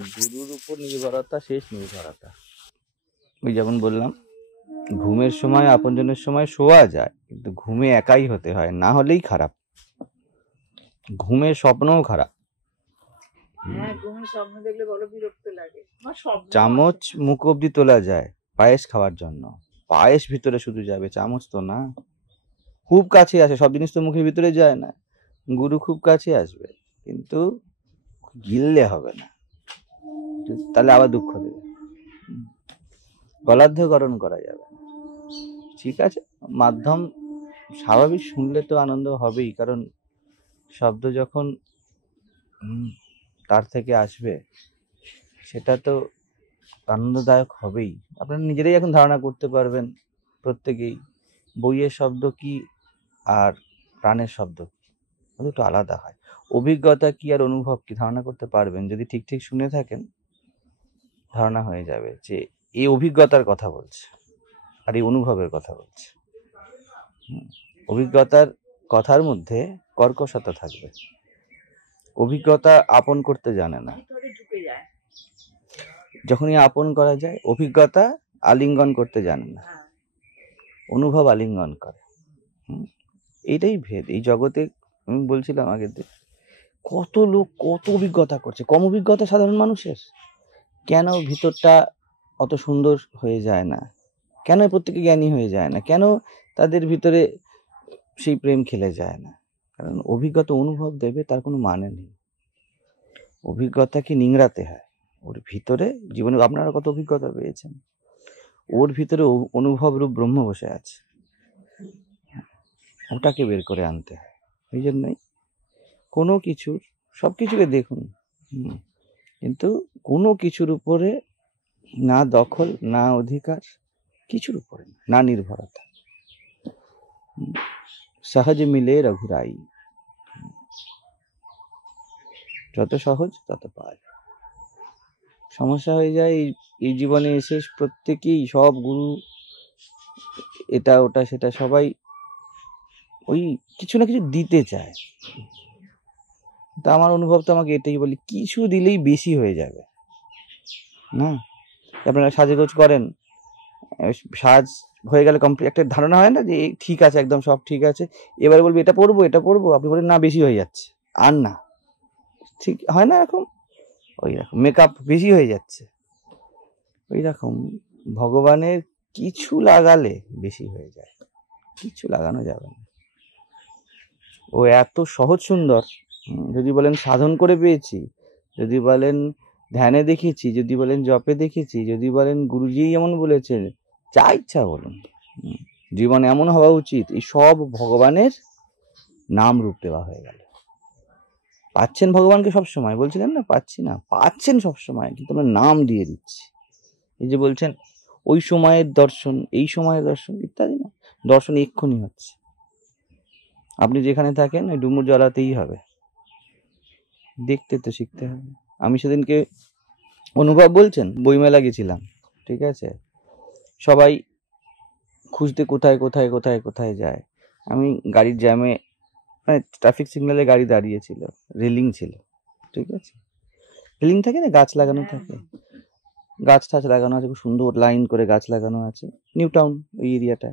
গুরুর উপর নির্ভরতা শেষ নির্ভরতা। ওই যেমন বললাম, ঘুমের সময় আপনজনের সময় শোয়া যায়, কিন্তু ঘুমে একাই হতে হয়, না হলেই খারাপ। ঘুমের স্বপ্নও খারাপ। চামচ মুখ অব্দি তোলা যায় পায়েস খাওয়ার জন্য, পায়েস ভিতরে শুধু যাবে, চামচ তো না। খুব কাছে আসে, সব জিনিস তো মুখের ভিতরে যায় না। গুরু খুব কাছে আসবে, কিন্তু গিললে হবে না, তাহলে আবার দুঃখ দেবে। গলার্ধকরণ করা যাবে। ঠিক আছে, মাধ্যম স্বাভাবিক, শুনলে তো আনন্দ হবেই, কারণ শব্দ যখন তার থেকে আসবে সেটা তো আনন্দদায়ক হবেই। আপনারা নিজেরাই এখন ধারণা করতে পারবেন প্রত্যেকেই, বইয়ের শব্দ কি আর প্রাণের শব্দ কি, দুটো আলাদা হয়। অভিজ্ঞতা কি আর অনুভব কি ধারণা করতে পারবেন, যদি ঠিক ঠিক শুনে থাকেন ধারণা হয়ে যাবে যে এই অভিজ্ঞতার কথা বলছে আর এই অনুভবের কথা বলছে। অভিজ্ঞতার কথার মধ্যে কর্কশতা থাকবে। অভিজ্ঞতা আপন করতে জানে না, যখনই আপন করা যায়। অভিজ্ঞতা আলিঙ্গন করতে জানে না, অনুভব আলিঙ্গন করে। এইটাই ভেদ এই জগতে। আমি বলছিলাম আগের দিন, কত লোক কত অভিজ্ঞতা করছে, কম অভিজ্ঞতা সাধারণ মানুষের। কেন ভিতরটা অত সুন্দর হয়ে যায় না? কেন প্রত্যেকে জ্ঞানী হয়ে যায় না? কেন তাদের ভিতরে সেই প্রেম খেলে যায় না? কারণ অভিজ্ঞতা অনুভব দেবে তার কোনো মানে নেই। অভিজ্ঞতাকে নিংড়াতে হয়। ওর ভিতরে জীবনে আপনারা কত অভিজ্ঞতা পেয়েছেন, ওর ভিতরে অনুভব রূপ ব্রহ্ম বসে আছে, ওটাকে বের করে আনতে হয়। এই জন্যই কোনো কিছুর, সব কিছুকে দেখুন, কিন্তু কোনো কিছুর উপরে না দখল, না অধিকার, কিছুর উপরে না নির্ভরতা। সহজ মিলে রঘুরাই, যত সহজ তত পাওয়া যায়। সমস্যা হয়ে যায় এই জীবনে এসে, প্রত্যেকেই সব গুরু এটা ওটা সেটা সবাই ওই কিছু না কিছু দিতে চায়। তা আমার অনুভব তো আমাকে এটাই বলি, কিছু দিলেই বেশি হয়ে যাবে না। আপনারা সাজগোজ করেন, সাজ হয়ে গেলে কমপ্লিট একটা ধারণা হয় না যে ঠিক আছে, একদম সব ঠিক আছে, এবারে বলবো এটা পড়বো এটা পড়বো, আপনি বলেন না বেশি হয়ে যাচ্ছে, আর না, ঠিক হয় না এরকম? ওই রকম মেকআপ বেশি হয়ে যাচ্ছে, ওই রকম ভগবানের কিছু লাগালে বেশি হয়ে যায়, কিছু লাগানো যাবে না। ও এত সহজ সুন্দর। যদি বলেন সাধন করে পেয়েছি, যদি বলেন ধ্যানে দেখেছি, যদি বলেন জপে দেখেছি, যদি বলেন গুরুজি এমন বলেছেন, যা ইচ্ছা বলুন, জীবন এমন হওয়া উচিত, এই সব ভগবানের নাম রূপ দেওয়া হয়ে গেল। পাচ্ছেন ভগবানকে সব সময়, বলছিলেন না পাচ্ছি না, পাচ্ছেন সব সময়, কিন্তু আমরা নাম দিয়ে দিচ্ছি। এই যে বলছেন ওই সময়ের দর্শন, এই সময়ের দর্শন ইত্যাদি, না, দর্শন এক্ষুনি হচ্ছে। আপনি যেখানে থাকেন ওই ডুমুর জ্বালাতেই হবে, দেখতে তো শিখতে হবে। আমি সেদিনকে অনুভব বলছেন, বইমেলা গেছিলাম, ঠিক আছে, সবাই খুঁজতে কোথায় কোথায় কোথায় কোথায় যায়। আমি গাড়ির জ্যামে, মানে ট্রাফিক সিগন্যালে গাড়ি দাঁড়িয়েছিল, রেলিং ছিল, ঠিক আছে, রেলিং থাকে না, গাছ লাগানো থাকে, গাছ টাছ লাগানো আছে, খুব সুন্দর লাইন করে গাছ লাগানো আছে, নিউ টাউন ওই এরিয়াটা।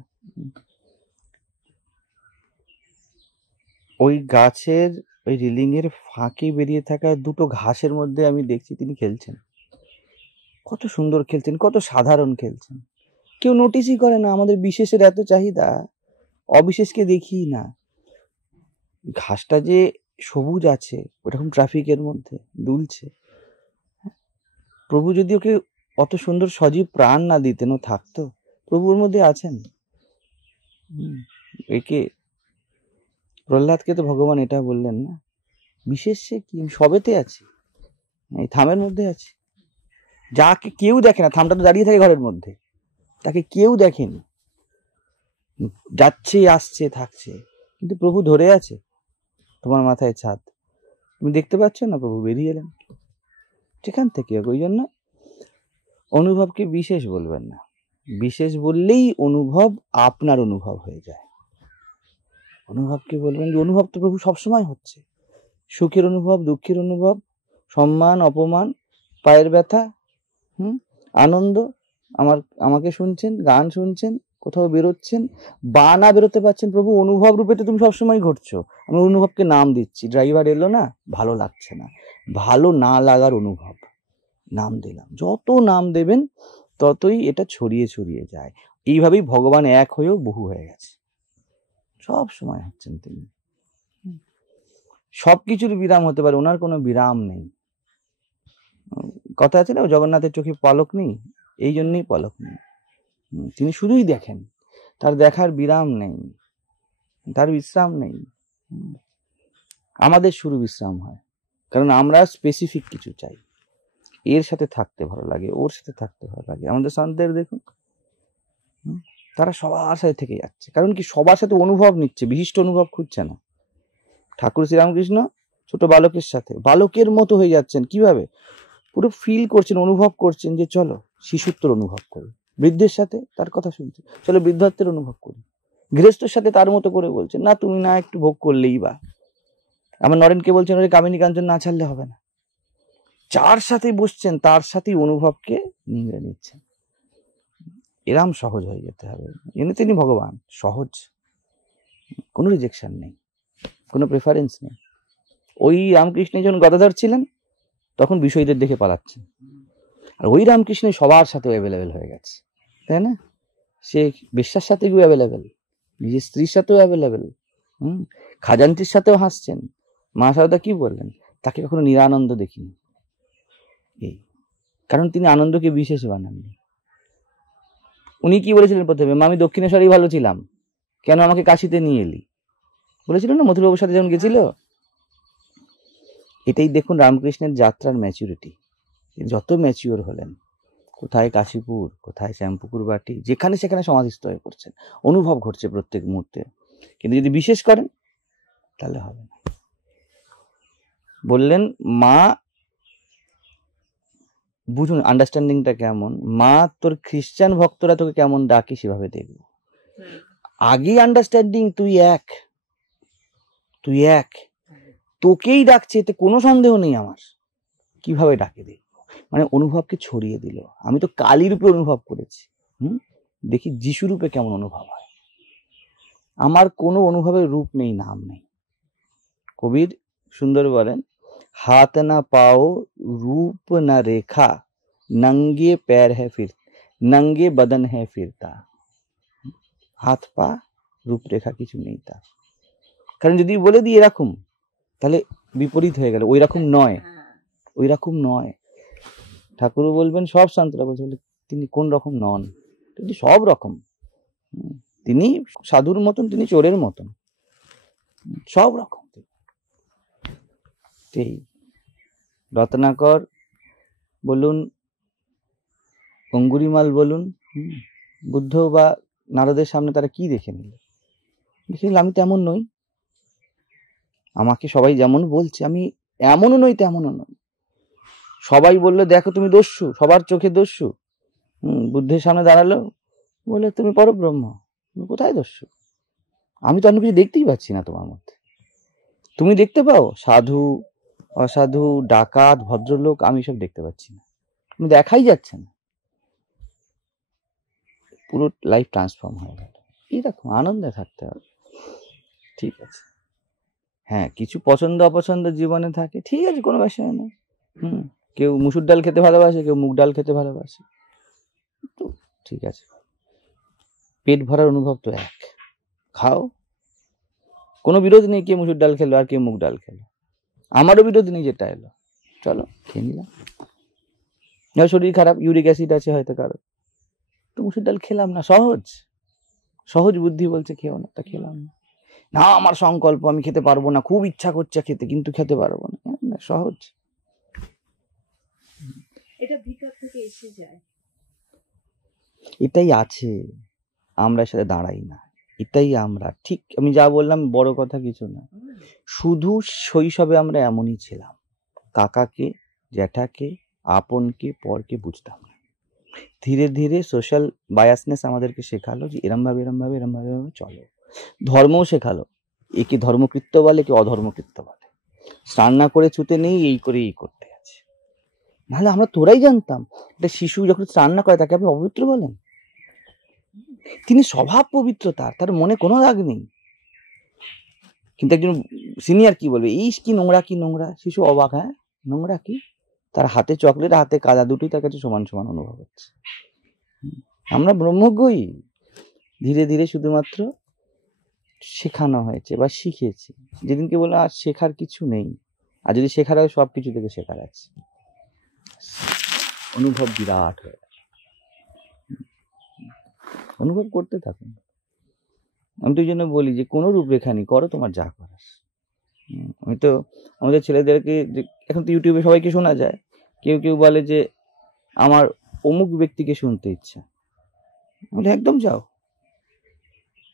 ওই গাছের ওই রেলিং এর ফাঁকে বেরিয়ে থাকা দুটো ঘাসের মধ্যে আমি দেখছি তিনি খেলছেন, কত সুন্দর খেলছেন, কত সাধারণ খেলছেন, কেউ নোটিসই করে না। আমাদের বিশেষের এত চাহিদা, অবিশেষকে দেখি না। ঘাসটা যে সবুজ আছে, ওরকম ট্রাফিকের মধ্যে দুলছে। প্রভু যদি ওকে অত সুন্দর সজীব প্রাণ না দিতেন, ও থাকতো, প্রভুর মধ্যে আছেন। একে প্রহ্লাদকে তো ভগবান এটা বললেন না, বিশেষ সে কি, সবেতে আছে, এই থামের মধ্যে আছে, যাকে কেউ দেখে না। থামটা তো দাঁড়িয়ে থাকে ঘরের মধ্যে, তাকে কেউ দেখেনি, যাচ্ছে আসছে থাকছে, কিন্তু প্রভু ধরে আছে তোমার মাথায় ছাদ, তুমি দেখতে পাচ্ছ না, প্রভু বেরিয়ে এলেন সেখান থেকে। ওই জন্য অনুভবকে বিশেষ বলবেন না, বিশেষ বললেই অনুভব আপনার অনুভব হয়ে যায়। অনুভবকে বলবেন যে অনুভব তো প্রভু সবসময় হচ্ছে, সুখের অনুভব, দুঃখের অনুভব, সম্মান অপমান, পায়ের ব্যথা, আনন্দ, আমাকে শুনছেন, গান শুনছেন, কোথাও বেরোচ্ছেন, বা না বেরোতে পারছেন, প্রভু অনুভব রূপে তো তুমি সবসময় ঘটছো। আমি অনুভবকে নাম দিচ্ছি। ড্রাইভার এলো না, ভালো লাগছে না, ভালো না লাগার অনুভব, নাম দিলাম। যত নাম দেবেন ততই এটা ছড়িয়ে ছড়িয়ে যায়। এইভাবেই ভগবান এক হয়েও বহু হয়ে গেছে, সব সময় হচ্ছেন তিনি। সবকিছুর বিরাম হতে পারে, ওনার কোনো বিরাম নেই। কথা আছে না, জগন্নাথের চোখে পলক নেই, এই জন্যই পলক নেই। তিনি শুধুই দেখেন, তার দেখার বিরাম নেই, তার বিশ্রাম নেই। আমাদের শুরু বিশ্রাম হয়, কারণ আমরা স্পেসিফিক কিছু চাই। এর সাথে থাকতে ভালো লাগে, ওর সাথে থাকতে ভালো লাগে। আমাদের সন্তের দেখুন, তারা সবার সাথে থেকে যাচ্ছে, কারণ কি সবার সাথে অনুভব নিচ্ছে, বিশিষ্ট অনুভব খুঁজছে না। ঠাকুর শ্রীরামকৃষ্ণ ছোট বালকের সাথে বালকের মতো হয়ে যাচ্ছেন। কিভাবে? পুরো ফিল করছেন, অনুভব করছেন যে চলো শিশুত্বর অনুভব করি। বৃদ্ধের সাথে তার কথা শুনছে, চলো বৃদ্ধত্বের অনুভব করি। গৃহস্থের সাথে তার মতো করে বলছেন, না তুমি না একটু ভোগ করলেই বা। আমার নরেনকে বলছেন, ওরে কামিনী কাঞ্চন না ছাড়লে হবে না। যার সাথে বসছেন তার সাথেই অনুভবকে নিংড়ে নিচ্ছেন। এরাম সহজ হয়ে যেতে হবে। এনে তিনি ভগবান, সহজ, কোনো রিজেকশন নেই, কোনো প্রেফারেন্স নেই। ওই রামকৃষ্ণ যখন গদাধর ছিলেন তখন বিষয়ীদের দেখে পালাচ্ছেন, আর ওই রামকৃষ্ণ সবার সাথেও অ্যাভেলেবেল হয়ে গেছে, তাই না? সে বেশ্যার সাথে গিয়ে অ্যাভেলেবেল, নিজের স্ত্রীর সাথেও অ্যাভেলেবেল, খাজানটির সাথেও হাসছেন। মা সারদা কি বললেন, তাকে কখনো নিরানন্দ দেখিনি। এই কারণ তিনি আনন্দকে বিশেষ বানাননি। উনি কি বলেছিলেন প্রথমে, মা আমি দক্ষিণেশ্বরেই ভালো ছিলাম, কেন আমাকে কাশিতে নিয়ে এলি? বলেছিলেন না মথুরবাবুর সাথে যখন গেছিল। এটাই দেখুন রামকৃষ্ণের যাত্রার ম্যাচুরিটি। যত ম্যাচিওর হলেন, কোথায় কাশীপুর, কোথায় শ্যামপুকুর বাটি, যেখানে সেখানে সমাধিস্থ হয়ে পড়ছেন, অনুভব ঘটছে প্রত্যেক মুহূর্তে। কিন্তু যদি বিশেষ করেন তাহলে হবে না। বললেন মা, বুঝুন আন্ডারস্ট্যান্ডিংটা কেমন। মা তোর খ্রিস্টান ভক্তরা তোকে কেমন ডাকে সেভাবে দেখবো। আগেই আন্ডারস্ট্যান্ডিং, তুই এক, তুই এক, তোকেই ডাকছে, এতে কোনো সন্দেহ নেই আমার। কিভাবে ডাকে দেখবো, মানে অনুভবকে ছড়িয়ে দিল। আমি তো কালী রূপে অনুভব করেছি, দেখি যিশু রূপে কেমন অনুভব হয়। আমার কোনো অনুভবের রূপ নেই, নাম নেই। কবির সুন্দর বলেন, হাত না পাও রূপ না রেখা, নঙ্গে पैर है फिर नंगे बदन है फिरता। হাত পা রূপরেখা কিছু নেই তার। কারণ যদি বলে দিই এরকম, তাহলে বিপরীত হয়ে গেল, ওই রকম নয়, ওই রকম নয়। ঠাকুরও বলবেন, সব শান্তরা বলছে তিনি কোন রকম নন, তিনি সব রকম। তিনি সাধুর মতন, তিনি চোরের মতন, সব রকম। সেই রত্নাকর বলুন, অঙ্গুরিমাল বলুন, বুদ্ধ বা নারদের সামনে তারা কি দেখে নিল? দেখে নিল আমি তেমন নই, আমাকে সবাই যেমন বলছে আমি এমনও নই তেমনও নই। সবাই বললো দেখো তুমি দস্যু, সবার চোখে দস্যু। বুদ্ধের সামনে দাঁড়ালো, বলে তুমি পরব্রহ্ম, তুমি কোথায় দস্যু? আমি তো অন্য কিছু দেখতেই পাচ্ছি না তোমার মধ্যে। তুমি দেখতে পাও সাধু, অসাধু, ডাকাত, ভদ্রলোক, আমি সব দেখতে পাচ্ছি না, তুমি দেখাই যাচ্ছে না। পুরো লাইফ ট্রান্সফর্ম হয়ে গেল। এইরকম আনন্দে থাকতে হবে, ঠিক আছে। হ্যাঁ, কিছু পছন্দ অপছন্দ জীবনে থাকে, ঠিক আছে, কোনো বিষয় নেই। কেউ মুসুর ডাল খেতে ভালোবাসে, কেউ মুগ ডাল খেতে ভালোবাসে, তো ঠিক আছে। পেট ভরার অনুভব তো এক, খাও, কোনো বিরোধ নেই কে মুসুর ডাল খেলো আর কে মুগ ডাল খেলো। আমারও বিরোধ নেই, যেটা এলো চলো খেয়ে নিলাম। শরীর খারাপ, ইউরিক অ্যাসিড আছে হয়তো কারো, তো মুসুর ডাল খেলাম না। সহজ, সহজ বুদ্ধি বলছে খেও না, তা খেলাম না। না আমার সংকল্প, আমি খেতে পারবো না, খুব ইচ্ছা করছে খেতে কিন্তু খেতে পারবো না, সহজ। এটা ভিতর থেকে এসে যায়, এটাই আছে, আমরা সাথে দাঁড়াই না, এটাই আমরা। ঠিক আমি যা বললাম বড় কথা কিছু না, শুধু শৈশবে আমরা এমনই ছিলাম, কাকাকে, জ্যাঠাকে, আপনকে, পরকে বুঝতাম না। ধীরে ধীরে সোশ্যাল বায়াসনেস আমাদেরকে শেখালো যে এরম ভাবে এরম ভাবে এরম ভাবে চলো। ধর্মও শেখালো, একে ধর্মকৃত্য বলে, একে অধর্মকৃত্য বলে। স্নান না করে ছুতে নেই, এই করে এই করতে আছে। নাহলে আমরা তোরাই জানতাম একটা শিশু যখন স্নান না করে তাকে আপনি অপবিত্র বলেন? তিনি স্বভাব পবিত্র, তার মনে কোনো রাগ নেই। কিন্তু একজন সিনিয়র কি বলবে, এই কি নোংরা, কি নোংরা। শিশু অবাক, হ্যাঁ নোংরা কি? তার হাতে চকলেট, হাতে কাদা, দুটোই তার কাছে সমান সমান অনুভব হচ্ছে। আমরা ব্রহ্মজ্ঞই। ধীরে ধীরে শুধুমাত্র শেখানো হয়েছে বা শিখেছি। যেদিনকে বললাম আর শেখার কিছু নেই, আর যদি শেখার হয় সব কিছু থেকে শেখার আছে। অনুভব বিরাট হয়ে গেল। অনুভব করতে থাকুন। আমি তো এই জন্য বলি যে কোনো রূপরেখা নেই, করো তোমার যা করার। আমি তো আমাদের ছেলেদেরকে, এখন তো ইউটিউবে সবাইকে শোনা যায়, কেউ কেউ বলে যে আমার অমুক ব্যক্তিকে শুনতে ইচ্ছা, বলে একদম যাও,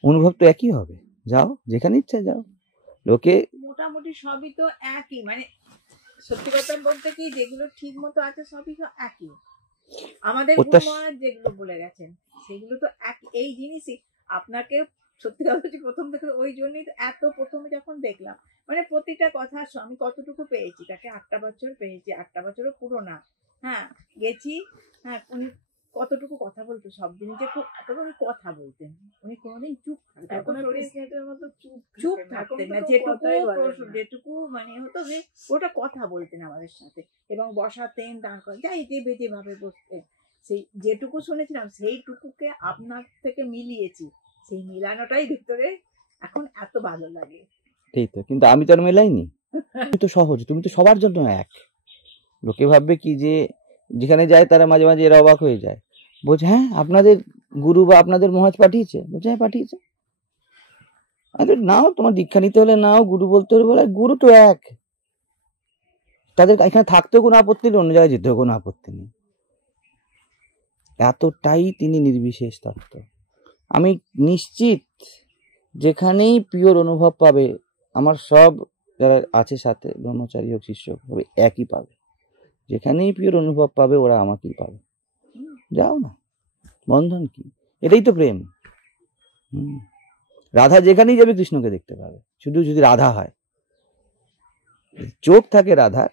অনুভব তো একই হবে, যাও যেখানে ইচ্ছা যাও। লোকে মোটামুটি সবই তো একই, মানে সত্যি কথা বলতে কি যেগুলো ঠিক মতো আছে সবই তো একই। আমাদের গুরু মহারাজ যেগুলো বলে গেছেন সেগুলো তো এক, এই জিনিসই আপনাকে সত্যি কথা বলছি প্রথম থেকে ওই জন্যই তো এত প্রথমে যখন দেখলাম, মানে প্রতিটা কথা আমি কতটুকু পেয়েছি, তাকে 8টা বছর পেয়েছি, 8টা বছরও পুরো না, হ্যাঁ গেছি, হ্যাঁ উনি কতটুকু কথা বলতো, সব দিন যে খুব উনি কথা বলতেন, উনি কোনোদিন চুপ চুপ থাকতেন না, যেটুকু মানে হতো যে ওটা কথা বলতেন আমাদের সাথে, এবং বসাতেন, তারপর যাই যেভাবে বসতেন, সেই যেটুকু শুনেছিলাম সেইটুকুকে আপনার থেকে মিলিয়েছি, সেই মিলানোটাই ভিতরে এখন এত ভালো লাগে। এই তো, কিন্তু আমি তো আর মেলাইনি। তুমি তো সহজ, তুমি তো সবার জন্য এক। লোকে ভাববে কি যে যেখানে যায় তারা মাঝে মাঝে এরা অবাক হয়ে যায়, বলছে হ্যাঁ আপনাদের গুরু বা আপনাদের মহাজ পাঠিয়েছে, বলছে হ্যাঁ পাঠিয়েছে। আরে নাও, তোমার দীক্ষা নিতে হলে নাও, গুরু বলতে হলে বলে, গুরু তো এক। তাদের এখানে থাকতেও কোনো আপত্তি নেই, অন্য জায়গায় যেতেও কোনো আপত্তি নেই। এতটাই তিনি নির্বিশেষ তত্ত্ব। আমি নিশ্চিত যেখানেই পিওর অনুভব পাবে, আমার সব যারা আছে সাথে ব্রহ্মচারী হোক শিষ্য হবে একই পাবে। যেখানেই পিওর অনুভব পাবে ওরা আমাকেই পাবে। যাও না, বন্ধন কি? এটাই তো প্রেম। রাধা যেখানেই যাবে কৃষ্ণকে দেখতে পাবে, শুধু যদি রাধা হয়। চোখ থাকে রাধার,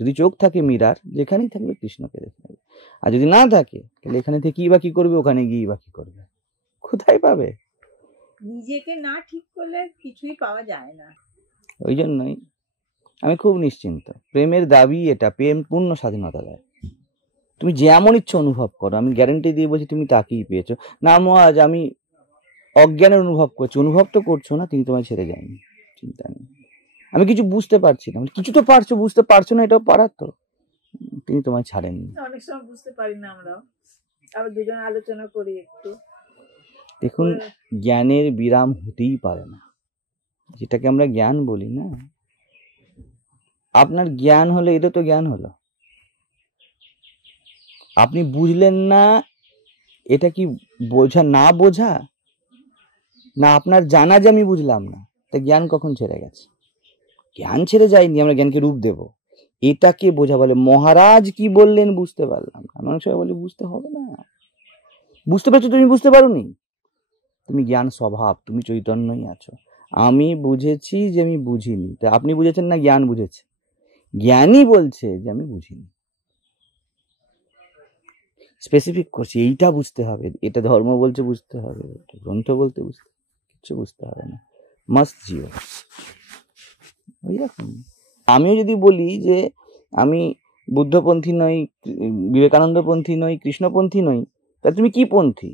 যদি চোখ থাকে মীরার, যেখানেই থাকবে কৃষ্ণকে দেখতে পাবে। আর যদি না থাকে তাহলে এখানে থেকে বা কি করবে, ওখানে গিয়ে বা কি করবে, কোথায় পাবে? নিজেকে না ঠিক করলে কিছুই পাওয়া যায় না। ওই জন্যই আমি খুব নিশ্চিন্ত। প্রেমের দাবি এটা, প্রেম পূর্ণ স্বাধীনতা দেয়। তুমি যেমন ইচ্ছে অনুভব করো, আমি গ্যারান্টি দিয়ে বলছি তুমি তাকেই পেয়েছো। না আজ আমি অজ্ঞানের অনুভব করছি, অনুভব তো করছো না, তিনি তোমায় ছেড়ে যায়নি, চিন্তা নেই। আমি কিছু বুঝতে পারছি না, কিছু তো পারছো, বুঝতে পারছো না, এটাও পারার তো, তিনি তোমায় ছাড়েননি। অনেক সময় বুঝতে পারি না, আমরা আবার দুজন আলোচনা করি একটু। দেখুন, জ্ঞানের বিরাম হতেই পারে না, যেটাকে আমরা জ্ঞান বলি না। আপনার জ্ঞান হলে এটা তো জ্ঞান হলো, আপনি বুঝলেন না, এটা কি বোঝা না বোঝা না আপনার জানা যে আমি বুঝলাম না, তা জ্ঞান কখন ছেড়ে গেছে? জ্ঞান ছেড়ে যায়নি, আমরা জ্ঞানকে রূপ দেব, এটাকে বোঝা বলে। মহারাজ কি বললেন বুঝতে পারলাম, আমি অনেক সময় বলি বুঝতে হবে না। বুঝতে পারছো, তুমি বুঝতে পারোনি, তুমি জ্ঞান স্বভাব, তুমি চৈতন্যই আছো। আমি বুঝেছি যে আমি বুঝিনি, তা আপনি বুঝেছেন না জ্ঞান বুঝেছে? জ্ঞানই বলছে যে আমি বুঝিনি। স্পেসিফিক করছি, এইটা বুঝতে হবে, এটা ধর্ম বলছে বুঝতে হবে, গ্রন্থ বলতে বুঝতে, কিছু বুঝতে হবে না, মাস্ট জিও। ওইরকম আমিও যদি বলি যে আমি বুদ্ধপন্থী নই, বিবেকানন্দপন্থী নই, কৃষ্ণপন্থী নই, তা তুমি কি পন্থী?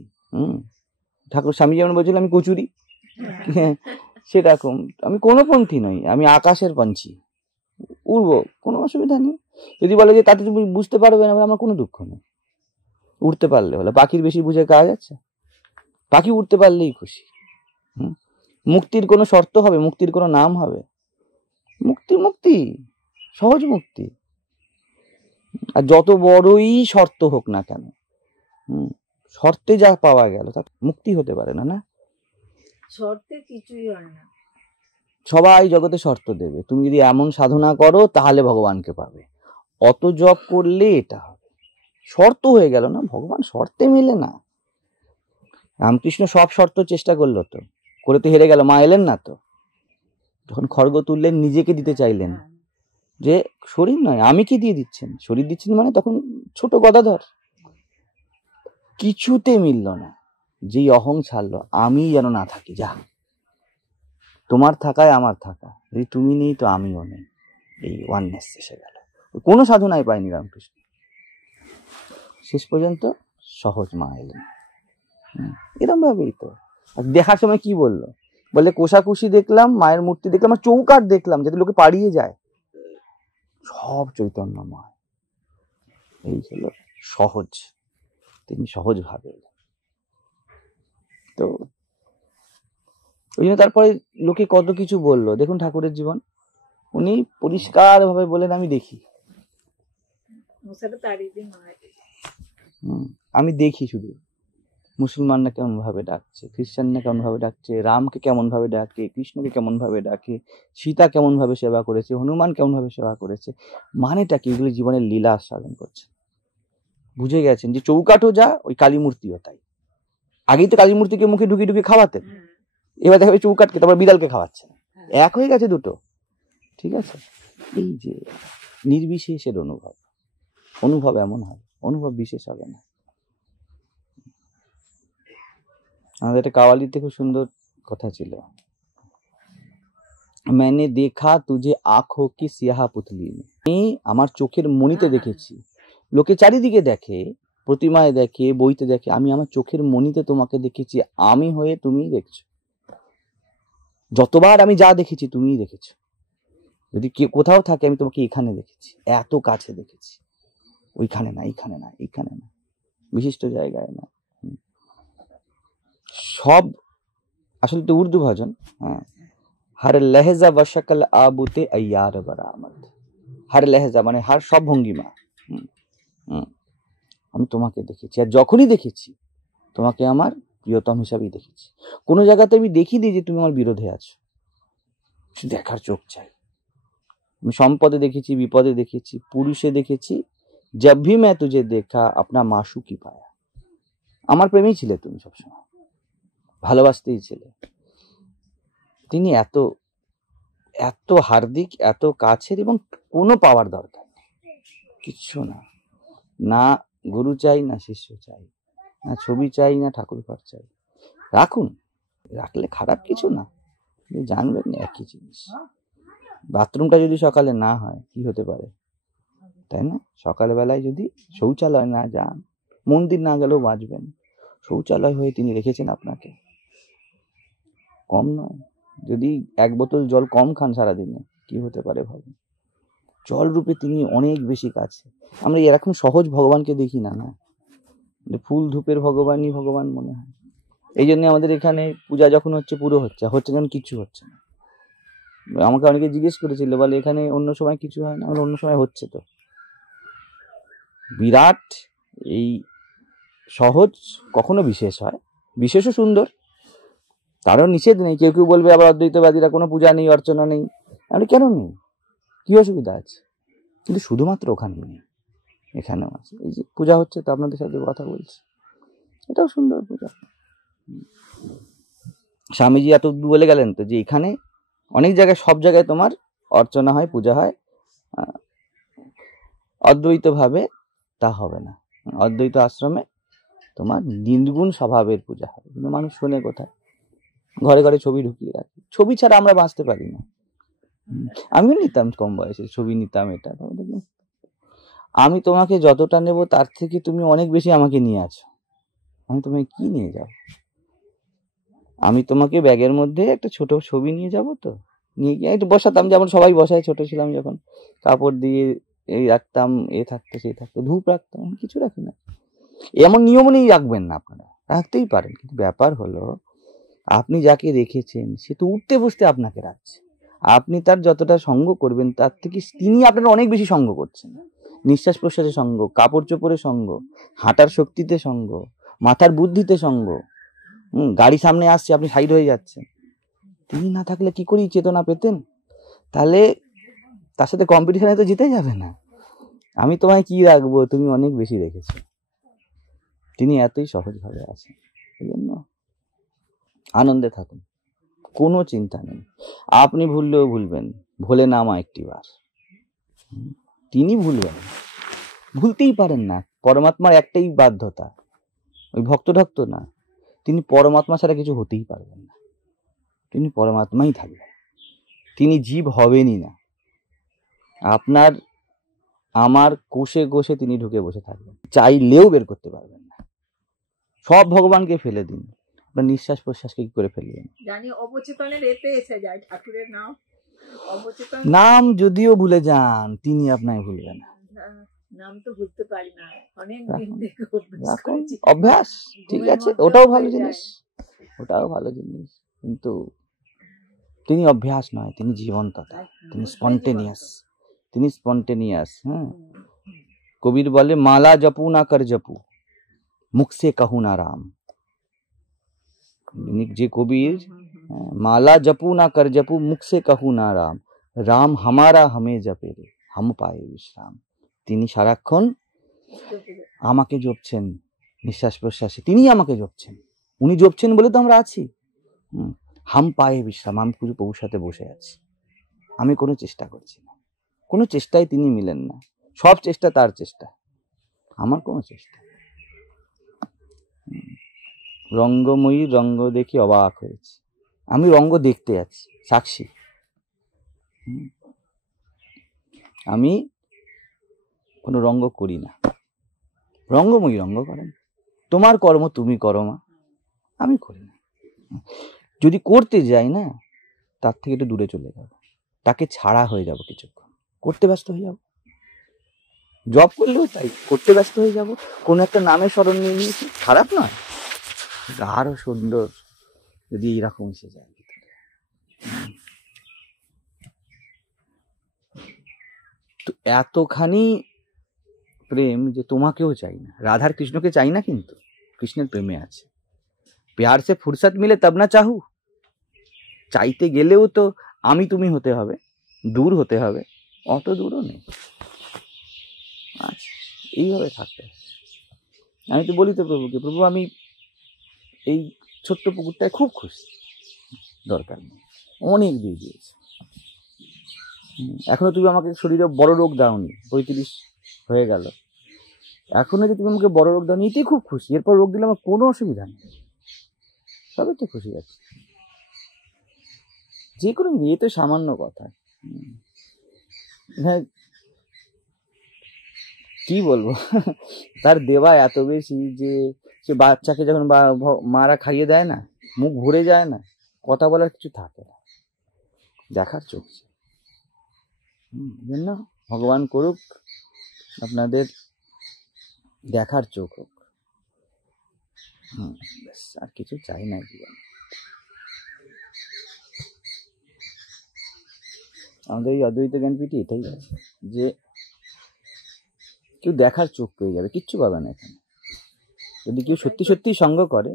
ঠাকুর স্বামী যেমন বলছিল আমি কচুরি, সেরকম আমি কোনো পন্থী নই, আমি আকাশের পাঞ্ছি, উড়বো, কোনো অসুবিধা নেই। যদি বলে যে তাতে তুমি বুঝতে পারবে না, আমার কোনো দুঃখ নেই, উঠতে পারলে হলো। পাখির বেশি বুঝে কাজ আছে? পাখি উঠতে পারলেই খুশি। মুক্তির কোনো শর্ত হবে? মুক্তির কোনো নাম হবে? মুক্তি মুক্তি, সহজ মুক্তি। আর যত বড়ই শর্ত হোক না কেন, শর্তে যা পাওয়া গেল তা মুক্তি হতে পারে না। না, শর্তে কিছুই হয় না। সবাই জগতে শর্ত দেবে, তুমি যদি এমন সাধনা করো তাহলে ভগবানকে পাবে, অত জপ করলে এটা হবে, শর্ত হয়ে গেল না। ভগবান শর্তে মিলে না। রামকৃষ্ণ সব শর্ত চেষ্টা করলো, তো করে তো হেরে গেল, মা এলেন না তো। যখন খড়গ তুললেন নিজেকে দিতে চাইলেন, যে শরীর নয়, আমি কি দিয়ে দিচ্ছেন, শরীর দিচ্ছেন মানে তখন ছোট গদাধর। কিছুতে মিলল না, যেই অহং ছাড়লো, আমি যেন না থাকি, যা তোমার থাকায় আমার থাকা, যদি তুমি নেই তো আমিও নেই, এই ওয়াননেস এসে গেল। কোনো সাধনায় পায়নি রামকৃষ্ণ, শেষ পর্যন্ত সহজ মা এলেন। এরম ভাবেই তো। আর দেখার সময় কি বললো, বলে কোষাকুষি দেখলাম, মায়ের মূর্তি দেখলাম, আর চৌকাঠ দেখলাম যাতে লোকে পাড়িয়ে যায়, সব চৈতন্যময়। এই হলো সহজ, তিনি সহজ ভাবে। তো ওই জন্য তারপরে লোকে কত কিছু বললো, দেখুন ঠাকুরের জীবন, উনি পরিষ্কার ভাবে বলেন আমি দেখি, আমি দেখি শুধু মুসলমানরা কেমন ভাবে ডাকছে, খ্রিস্টানরা কেমন ভাবে ডাকছে, রামকে কেমন ভাবে ডাকে, কৃষ্ণকে কেমন ভাবে ডাকে, সীতা কেমন ভাবে সেবা করেছে, হনুমান কেমন ভাবে সেবা করেছে, মানেটা কি, এগুলো জীবনের লীলা সাধন করছে। বুঝে গেছেন যে চৌকাঠও যা, ওই কালী মূর্তিও তাই। আগেই তো কালী মূর্তিকে মুখে ঢুকিয়ে ঢুকিয়ে খাওয়াতেন, এবার দেখা যাবে চৌকাঠকে তারপর বিড়ালকে খাওয়াচ্ছে, এক হয়ে গেছে দুটো। ঠিক আছে, এই যে নির্বিশেষের অনুভব, অনুভব এমন হয়, অনুভব বিশেষ হবে না। আমাদের একটা কাওয়ালিতে খুব সুন্দর কথা ছিল, मैंने देखा तुझे आंखों की स्याह पुतली में, আমি আমার চোখের মণিতে দেখেছি। লোকে চারিদিকে দেখে, প্রতিমায় দেখে, বইতে দেখে, আমি আমার চোখের মণিতে তোমাকে দেখেছি, আমি হয়ে তুমিই দেখছো। যতবার আমি যা দেখেছি তুমিই দেখেছো, যদি কোথাও থাকে আমি তোমাকে এখানে দেখেছি, এত কাছে দেখেছি, ওইখানে না, এইখানে না, এইখানে না, বিশিষ্ট জায়গায় না। সব আসলে তো উর্দু ভজন। হ্যাঁ, हर लहजा व शक्ल आबुते अय्यार बरामद, हर लहजा মানে হার সব ভঙ্গিমা। আমি তোমাকে দেখেছি, আর যখনই দেখেছি তোমাকে আমার প্রিয়তম হিসাবেই দেখেছি। কোনো জায়গাতে আমি দেখিনি যে তুমি আমার বিরোধে আছো, দেখার চোখ চাই। আমি সম্পদে দেখেছি, বিপদে দেখেছি, পুরুষে দেখেছি, जब भी मैं तुझे देखा अपना माशूकी पाया, আমার প্রেমেই ছিলে তুমি সবসময়, ভালোবাসতেই ছিলে। তিনি এত এত হার্দিক, এত কাছের, এবং কোনো পাওয়ার দরকার নেই, কিচ্ছু না, না গুরু চাই, না শিষ্য চাই, না ছবি চাই, না ঠাকুর ঘর চাই। রাখুন, রাখলে খারাপ কিছু না, জানবেন একই জিনিস। বাথরুমটা যদি সকালে না হয় কি হতে পারে, তাই না? সকালবেলায় যদি শৌচালয় না যান, মন্দির না গেলেও বাঁচবেন। শৌচালয় হয়ে তিনি রেখেছেন আপনাকে, কম নয়। যদি এক বোতল জল কম খান সারাদিনে, কি হতে পারে ভাবুন। জল রূপে তিনি অনেক বেশি কাছে। আমরা এরকম সহজ ভগবানকে দেখি না, না ফুল ধূপের ভগবানই ভগবান মনে হয়। এই জন্য আমাদের এখানে পূজা যখন হচ্ছে, পুরো হচ্ছে যখন কিছু হচ্ছে না। আমাকে অনেকে জিজ্ঞেস করেছিল, বলে এখানে অন্য সময় কিছু হয় না, অন্য সময় হচ্ছে। তো বিরাট এই সহজ কখনো বিশেষ হয়, বিশেষও সুন্দর, তারও নিষেধ নেই। কেউ কেউ বলবে আবার অদ্বৈতবাদীরা কোনো পূজা নেই, অর্চনা নেই। আমি কেন নেই, কি অসুবিধা আছে? কিন্তু শুধুমাত্র ওখানে নেই, এখানেও আছে। এই যে পূজা হচ্ছে, তো আপনাদের সাথে কথা বলছি, এটাও সুন্দর পূজা। স্বামীজি এত বলে গেলেন তো যে এখানে অনেক জায়গায়, সব জায়গায় তোমার অর্চনা হয়, পূজা হয়, অদ্বৈত ভাবে তা হবে না। অদ্বৈত আশ্রমে তোমার নির্গুণ স্বভাবের পূজা হয়। কিন্তু মানুষ শোনে কোথায়? ঘরে ঘরে ছবি ঢুকিয়ে রাখে, ছবি ছাড়া আমরা বাঁচতে পারি না। আমিও নিতাম কম বয়সে ছবি, নিতাম। এটা আমি তোমাকে যতটা নেব তার থেকে তুমি অনেক বেশি আমাকে নিয়ে আছো, আমি তোমাকে কি নিয়ে যাব? আমি তোমাকে ব্যাগের মধ্যে একটা ছোট ছবি নিয়ে যাব, তো নিয়ে গিয়ে একটু বসাতাম, যেমন সবাই বসায় ছোট ছিলাম যখন, কাপড় দিয়ে এই রাখতাম, এ থাকতো, সেই থাকতো, ধূপ রাখতাম, কিছু রাখি না। এমন নিয়ম নেই রাখবেন না, আপনারা রাখতেই পারেন, কিন্তু ব্যাপার হলো আপনি যাকে রেখেছেন সে তো উঠতে বসতে আপনাকে রাখছে। আপনি তার যতটা সঙ্গ করবেন তার থেকে তিনি আপনার অনেক বেশি সঙ্গ করছেন। নিঃশ্বাস প্রশ্বাসের সঙ্গ, কাপড় চোপড়ের সঙ্গ, হাঁটার শক্তিতে সঙ্গ, মাথার বুদ্ধিতে সঙ্গ। গাড়ি সামনে আসছে, আপনি সাইড হয়ে যাচ্ছেন। তিনি না থাকলে কি করি চেতনা পেতেন? তাহলে তার সাথে কম্পিটিশনে তো জিতে যাবে না। আমি তোমায় কি রাখবো, তুমি অনেক বেশি রেখেছো। তিনি এতই সহজভাবে আছেন, এই জন্য আনন্দে থাকুন, কোনো চিন্তা নেই। আপনি ভুললেও ভুলবেন, ভোলে নামা একটি বার, তিনি ভুলবেন, ভুলতেই পারেন না। পরমাত্মার একটাই বাধ্যতা, ওই ভক্ত ঢক্ত না, তিনি পরমাত্মা ছাড়া কিছু হতেই পারবেন না। তিনি পরমাত্মাই থাকবেন, তিনি জীব হবেনই না। আপনার আমার কোষে কোষে তিনি ঢুকে বসে থাকবেন, চাইলেও বের করতে পারবেন না। সব ভগবানকে ফেলে দিন, আপনার নিঃশ্বাস প্রশ্বাসকে কি করে ফেলবেন? জানি অবচেতনের এতে এসে যায় ঠাকুরের নাম, অবচেতন নাম যদিও ভুলে যান, তিনি আপনাকে ভুলবেন না। নাম তো ভুলতে পারি না, অনেক দিন থেকে অভ্যাস রাখুন, করেছি। অভ্যাস, ঠিক ঘুমের আছে, মধ্যেও ওটাও হয়ে ভালো যায়। জিনিস, ওটাও ভালো জিনিস, কিন্তু তিনি অভ্যাস নয়, তিনি জীবন্ততা, তিনি স্পন্টেনিয়াস, তিনি স্পন্টেনিয়াস। হ্যাঁ, কবির বলে মালা জপু না কর জপু, মুখ সে कहू না রাম। যে কবির মালা জপু না কর জপু, মুখ সে कहू না রাম, রাম হামারা হমে জপে রে, হাম পায়ে বিশ্রাম। তিনি সারাক্ষণ আমাকে জপছেন, নিঃশ্বাস প্রশ্বাসে তিনি আমাকে জপছেন, উনি জপছেন বলে তো আমরা আছি। হাম পায়ে বিশ্রাম, আমি পুরো প্রভুর সাথে বসে আছি, আমি কোনো চেষ্টা করছি না, কোনো চেষ্টায় তিনি মিলেন না, সব চেষ্টা তার চেষ্টা, আমার কোনো চেষ্টা। রঙ্গময়ী রঙ্গ দেখে অবাক হয়েছে, আমি রঙ্গ দেখতে আছি, সাক্ষী। আমি কোনো রঙ্গ করি না, রঙ্গময়ী রঙ্গ করেন, তোমার কর্ম তুমি করো মা, আমি করি না। যদি করতে যাই না, তার থেকে একটু দূরে চলে যাব, তাকে ছাড়া হয়ে যাব, কিছুক্ষণ করতে ব্যস্ত হয়ে যাব। জব করলেও তাই, করতে ব্যস্ত হয়ে যাব, কোনো একটা নামের স্মরণ নিয়ে নিয়েছি, খারাপ নয়, আরো সুন্দর যদি এইরকম এসে যায়। তো এতখানি প্রেম যে তোমাকেও চাই না, রাধার কৃষ্ণকে চাই না, কিন্তু কৃষ্ণের প্রেমে আছে। প্যার সে ফুরসত মিলে তব না চাহু, চাইতে গেলেও তো আমি তুমি হতে হবে, দূর হতে হবে, অত দূরও নেই। আচ্ছা, এইভাবে থাকতে হবে। আমি তো বলি তো প্রভুকে, প্রভু আমি এই ছোট্ট পুকুরটায় খুব খুশি, দরকার নেই, অনেক দিয়ে দিয়েছে, এখনো তুমি আমাকে শরীরে বড় রোগ দাওনি, 35 হয়ে গেল, এখনো যে তুমি আমাকে বড় রোগ দাওনি, এতেই খুব খুশি, এরপর রোগ দিলে আমার কোনো অসুবিধা নেই, সবে তো খুশি আছে, যে কোনো এ তো সামান্য কথা। হ্যাঁ, কি বলবো, তার দেওয়া এত বেশি যে সে বাচ্চাকে যখন মারা খাইয়ে দেয় না, মুখ ভরে যায় না, কথা বলার কিছু থাকে না, দেখার চোখ। জন্য ভগবান করুক আপনাদের দেখার চোখ হোক, আর কিছু চাই না জীবনে। আমাদের এই অদ্বৈত জ্ঞানপীঠে এটাই আছে যে কেউ দেখার চোখ পেয়ে যাবে, কিচ্ছু পাবে না এখানে। যদি কেউ সত্যি সত্যি সঙ্গ করে,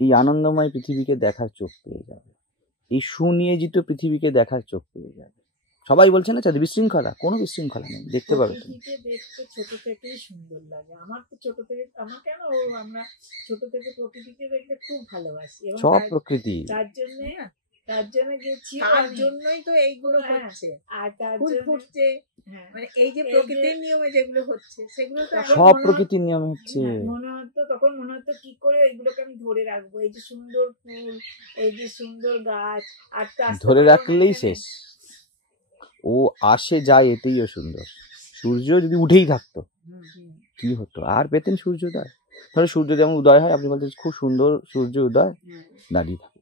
এই আনন্দময় পৃথিবীকে দেখার চোখ পেয়ে যাবে, এই সুনিয়োজিত পৃথিবীকে দেখার চোখ পেয়ে যাবে। সবাই বলছে না চাঁদ বিশৃঙ্খলা, কোনো বিশৃঙ্খলা নেই, দেখতে পাবে তুমি। দেখতে ছোট থেকেই সুন্দর লাগে, আমার তো ছোট থেকে, আমার কেন আমরা ছোট থেকে প্রকৃতিকে দেখতে খুব ভালোবাসি, সব প্রকৃতি, তার জন্য গেছি, তার জন্যই তো এইগুলো হচ্ছে, আর তার ফুল ফুটছে, মানে এই যে প্রকৃতির নিয়মে যেগুলো হচ্ছে সেগুলো তো সব প্রকৃতির নিয়মে হচ্ছে। মনে হতো তখন, মনে হতো কি করে এগুলোকে আমি ধরে রাখবো, এই যে সুন্দর ফুল, এই যে সুন্দর গাছ, আর ধরে রাখলেই শেষ, ও আসে যায় এতেই ও সুন্দর। সূর্য যদি উঠেই থাকতো কি হতো, আর পেতেন সূর্যোদয়। তাহলে সূর্য যেমন উদয় হয়, আপনি বলতেন খুব সুন্দর সূর্য উদয়, দাঁড়িয়ে থাকুক,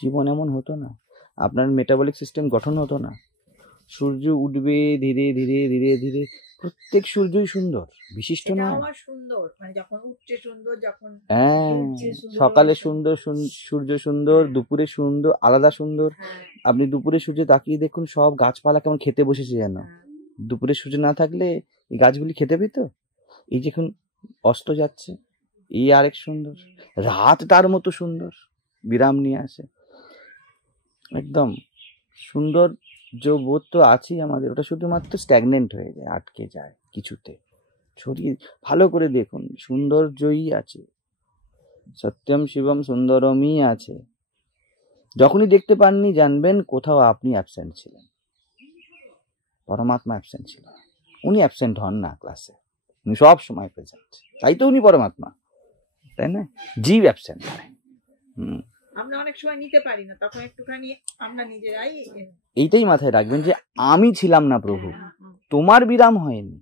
জীবন এমন হতো না, আপনার মেটাবলিক সিস্টেম গঠন হতো না। সূর্য উঠবে ধীরে ধীরে ধীরে ধীরে, প্রত্যেক সূর্যই সুন্দর, বিশিষ্ট নয়, সুন্দর, মানে যখন উঠছে সুন্দর, যখন সকালে সুন্দর সূর্য সুন্দর, দুপুরে সুন্দর, আলাদা সুন্দর। আপনি দুপুরে সূর্য তাকিয়ে দেখুন, সব গাছপালা কেমন খেতে বসেছে যেন, দুপুরে সূর্য না থাকলে এই গাছগুলি খেতে পেত। এই যখন অস্ত যাচ্ছে, এই আরেক সুন্দর, রাত তার মতো সুন্দর, বিরাম নিয়ে আসে, একদম সুন্দর। যে বোধ তো আছেই আমাদের, ওটা শুধুমাত্র স্ট্যাগনেন্ট হয়ে যায়, আটকে যায় কিছুতে। ছড়িয়ে ভালো করে দেখুন, সৌন্দর্যই আছে, সত্যম শিবম সুন্দরমই আছে। যখনই দেখতে পাননি, জানবেন কোথাও আপনি অ্যাবসেন্ট ছিলেন। পরমাত্মা অ্যাবসেন্ট ছিল। উনি অ্যাবসেন্ট হন না ক্লাসে, উনি সব সময় প্রেজেন্ট, তাই তো উনি পরমাত্মা, তাই না? জীব অ্যাবসেন্ট হয়। আমরা অনেক সময় নিতে পারি না, তখন একটুখানি আমরা নিজেরাই এইটাই মাথায় রাখবেন যে আমি ছিলাম না প্রভু, তোমার বিরাম হয়নি,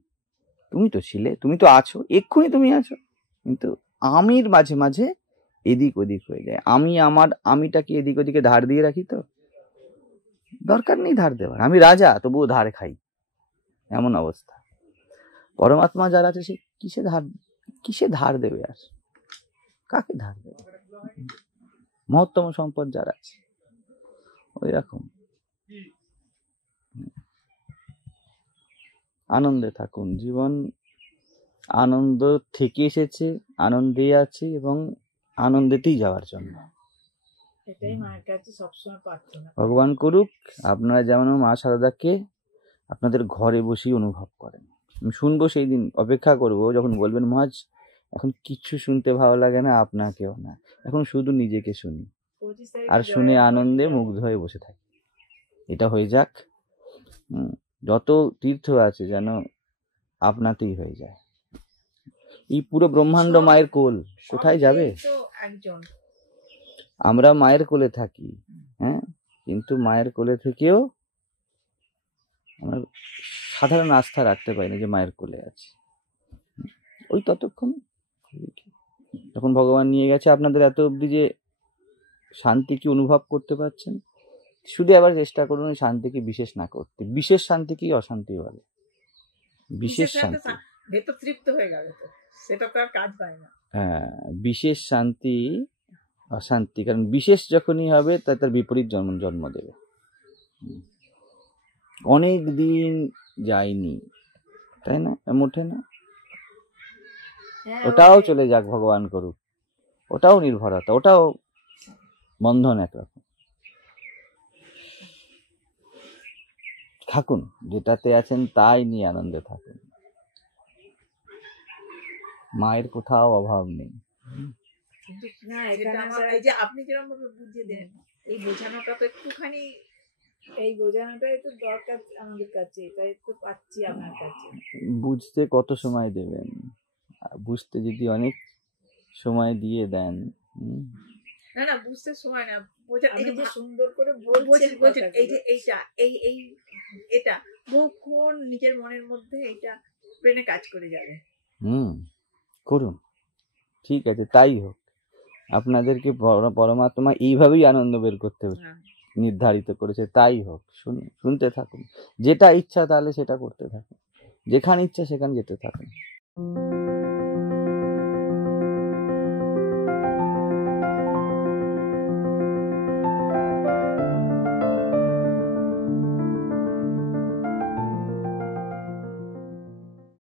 তুমি তো ছিলে, তুমি তো আছো, এক্ষুনি তুমি আছো, কিন্তু আমির মাঝে মাঝে এদিক ওদিক হয়ে যায়। আমিটাকে এদিক ওদিকে ধার দিয়ে রাখি, তো দরকার নেই ধার দেওয়ার, আমি রাজা তবুও ধার খাই, এমন অবস্থা। পরমাত্মা যারা আছে সে কিসে ধার দেবে, আর কাকে ধার দেবে? মহত্তম সম্পদ যারা আছে ওই রকম। আনন্দে থাকুন, জীবন আনন্দ থেকে এসেছে, আনন্দে আছে এবং আনন্দেতেই যাওয়ার জন্য। এটাই মায়ের কাছে সবসময় প্রার্থনা। ভগবান করুক আপনারা যেমন মা শারদাকে আপনাদের ঘরে বসেই অনুভব করেন। আমি শুনবো, সেই দিন অপেক্ষা করব যখন বলবেন মহাজ এখন কিচ্ছু শুনতে ভালো লাগে না, আপনাকেও না, এখন শুধু নিজেকে শুনি, আর শুনে আনন্দে মুগ্ধ হয়ে বসে থাকি। এটা হয়ে যাক। যত তীর্থ আছে যেন আপনাতেই হয়ে যায়। এই পুরো ব্রহ্মাণ্ড মায়ের কোল, কোথায় যাবে? আমরা মায়ের কোলে থাকি, হ্যাঁ, কিন্তু মায়ের কোলে থেকেও আমরা সাধারণ আস্থা রাখতে পারি না যে মায়ের কোলে আছে। ওই ততক্ষণ যখন ভগবান নিয়ে গেছে আপনাদের এত অবধি, যে শান্তি কি অনুভব করতে পারছেন, শুধু আবার চেষ্টা করুন শান্তিকে বিশেষ না করতে। বিশেষ শান্তি কি অশান্তি বলে, বিশেষ শান্তি ভেতর তৃপ্ত হয়ে গেল তো সেটা তো আর কাজ পায় না। হ্যাঁ, বিশেষ শান্তি অশান্তি, কারণ বিশেষ যখনই হবে তার বিপরীত জন্ম দেবে। অনেক দিন যায়নি, তাই না? মোটে না, ওটাও চলে যাক, ভগবান করুক, ওটাও নির্ভরতা, ওটাও বন্ধন একরকম। থাকুন, যেটাতে আছেন তাই নিয়ে আনন্দে থাকুন। মায়ের কোথাও অভাব নেই। এই যে আপনি যেরকম ভাবে বুঝিয়ে দেন, এই বোঝানোটা তো একটুখানি, এই বোঝানোটাই তো দরকার আমাদের কাছে, এটাই তো পাচ্ছি আপনার কাছে। বুঝতে কত সময় দেবেন? বুঝতে যদি অনেক সময় দিয়ে দেন, না বুঝতে সময় না, এই যে সুন্দর করে বলছেন, এই যে এইটা এই এটা বহুক্ষণ নিজের মনের মধ্যে এইটা ব্রেনে কাজ করে যাবে। করুন, ঠিক আছে, তাই হোক। আপনাদেরকে পরমাত্মা এইভাবেই আনন্দ বের করতে নির্ধারিত করেছে, তাই হোক। শুনতে থাকুন, যেটা ইচ্ছা তাহলে সেটা করতে থাকুন, যেখানে ইচ্ছা সেখানে যেতে থাকুন।